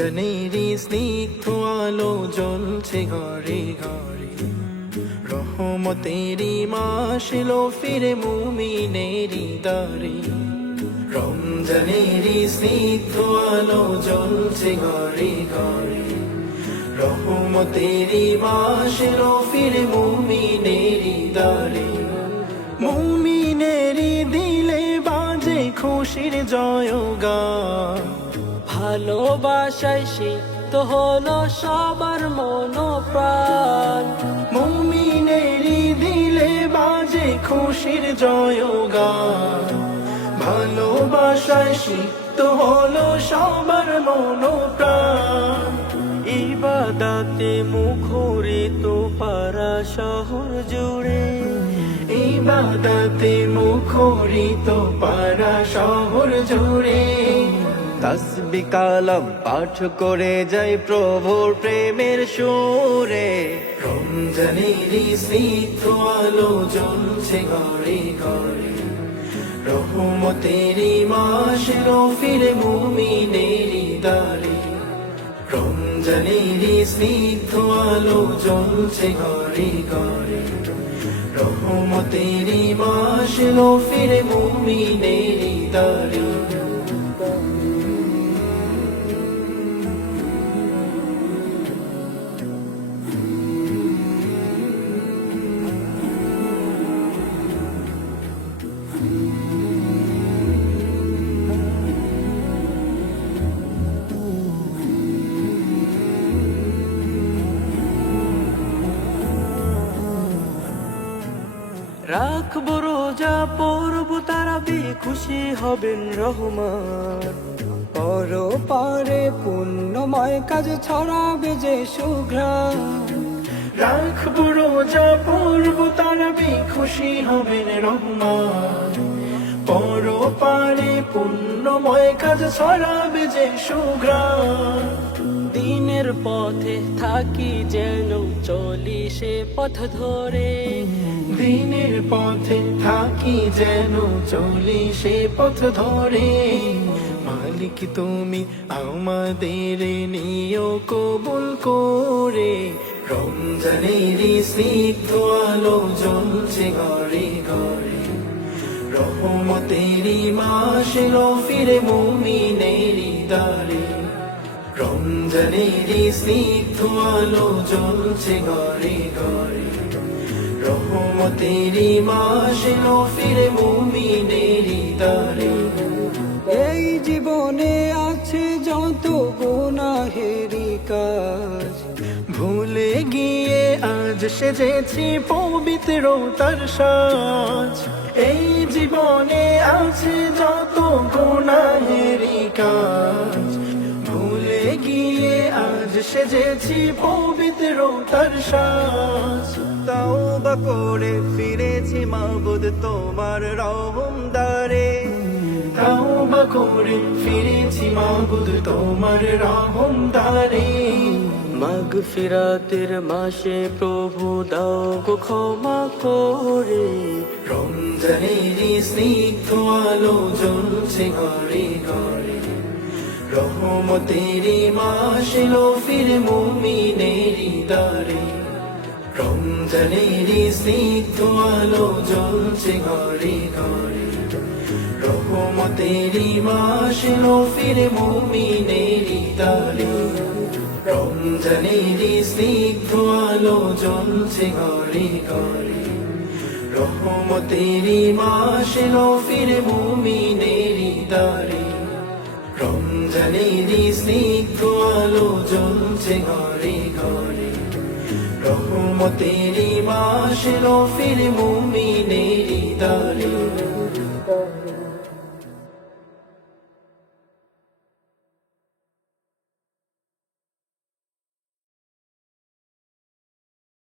রমজানেরই স্নিগ্ধ আলো জ্বলছে ঘরে ঘরে, রহমতেরই মাস এলো ফিরে মুমিনেরই দ্বারে। রমজানেরই স্নিগ্ধ আলো জ্বলছে ঘরে ঘরে, রহমতেরই মাস এলো ফিরে মুমিনেরই দ্বারে। মুমিনেরই দিলে বাজে খুশির জয়গান, ভালোবাসায় সিক্ত হলো সবার মনোপ্রাণ। মুমিনেরই দিলে বাজে খুশির জয়গান, ভালোবাসায় সিক্ত হলো সবার মনোপ্রাণ। ইবাদাতে মুখরিত পারা শহর জুড়ে, ইবাদাতে মুখরিত পারা শহর জুড়ে। তাসবিহ কালাম পাঠ করে যাই প্রভুর প্রেমের সুরে। রমজানেরই স্নিগ্ধ আলো জ্বলছে ঘরে ঘরে, রহমতেরই মাস এলো ফিরে মুমিনেরই দ্বারে। রমজানেরই স্নিগ্ধ আলো জ্বলছে ঘরে ঘরে, রহমতেরই মাস এলো ফিরে মুমিনেরই দ্বারে। রাখবো রোজা পড়বো তারাবি, খুশি হবেন রহমান। পরপারে পুণ্যময় কাজ ছড়াবে যে সুঘ্রাণ। রাখবো রোজা পড়বো তারাবি, খুশি হবেন রহমান। পরপারে পুণ্যময় কাজ ছড়াবে যে সুঘ্রাণ। দিনের পথে থাকি যেন চলি সে পথ ধরে, দিনের পথে থাকি যেন চলি সে পথ ধরে। মালিক তুমি আমাদের নিও কবুল করে, রমজানেরই স্নিগ্ধ আলো জ্বলছে ঘরে ঘরে, রহমতেরই মাস এলো ফিরে মুমিনেরই দ্বারে। রমজানেরই স্নিগ্ধ আলো জ্বলছে ঘরে ঘরে, রহমতেরই মাস এলো ফিরে মুমিনেরই দ্বারে। এই জীবনে আছে যত গুনাহেরি কাজ, ভুলে গিয়ে আজ সেজেছি পবিত্রতার সাজ। এই জীবনে আছে যত গুনাহেরি কাজ, ভুলে গিয়ে আজ সেজেছি পবিত্রতার সাজ। তাওবা করে ফিরেছি মাবুদ তোমার রহম দ্বারে। তাওবা করে ফিরেছি মাবুদ তোমার রহম দ্বারে। মাগফিরাতের মাসে প্রভু দাও গো ক্ষমা করে। রমজানেরই স্নিগ্ধ আলো জ্বলছে ঘরে ঘরে, রহমতেরই মাস এলো ফিরে মুমিনেরই দ্বারে। রমজানেরই স্নিগ্ধ আলো জ্বলছে ঘরে ঘরে, রহমতেরই মাস এলো ফিরে মুমিনেরই দ্বারে। রমজানেরই স্নিগ্ধ আলো জ্বলছে ঘরে ঘরে, রহমতেরই মাস এলো ফিরে মুমিনেরই দ্বারে। রমজানেরই স্নিগ্ধ আলো জ্বলছে ঘরে ঘরে, রহমতেরই মাস এলো ফিরে মুমিনেরই দ্বারে।